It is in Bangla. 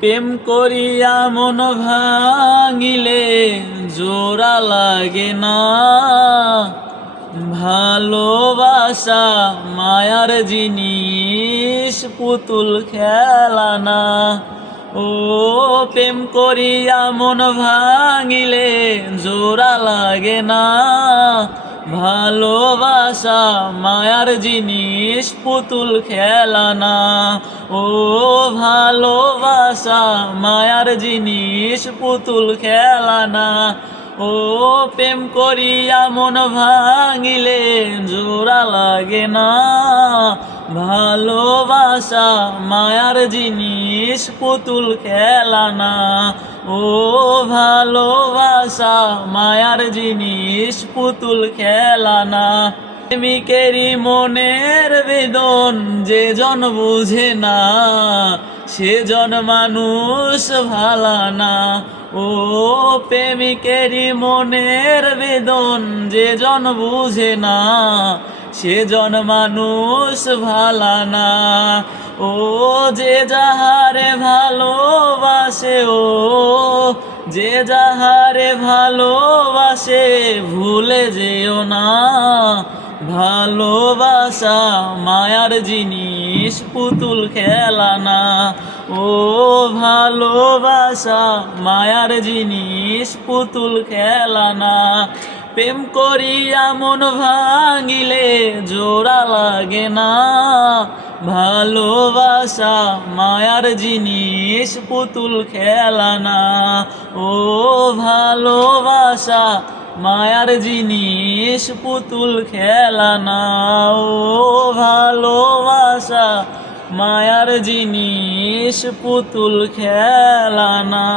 প্রেম করিয়া মন ভাঙিলে জোড়া লাগে না। ভালোবাসা মায়ার জিনিস, পুতুল খেলা না। ও প্রেম করিয়া মন ভাঙিলে জোড়া লাগে না। ভালোবাসা মায়ার জিনিস, পুতুল খেলা না। ও ভালোবাসা মায়ার জিনিস, পুতুল খেলা না। ও প্রেম করিয়া মন ভাঙিলে জোড়া লাগে না। ভালোবাসা মায়ার জিনিস, পুতুল খেলা না। ও ভালোবাসা মায়ার জিনিস, পুতুল খেলা না। প্রেমিকেরই মনের বেদন যে জন বুঝে না, সেজন মানুষ ভালা না। ও প্রেমিকেরই মনের বেদন যে জন বুঝে না, সেজন মানুষ ভালা না। ও যে যাহারে ভালোবাসে, ও যে যাহারে ভালোবাসে ভুলে যেও না। ভালোবাসা মায়ার জিনিস, পুতুল খেলা না। ও ভালোবাসা মায়ার জিনিস, পুতুল খেলা না। প্রেম করিয়া মন ভাঙিলে জোড়া লাগে না। ভালোবাসা মায়ার জিনিস, পুতুল খেলা না। ও ভালোবাসা মায়ার জিনিস, পুতুল খেলা না। ও ভালোবাসা মায়ার জিনিস, পুতুল খেলা না।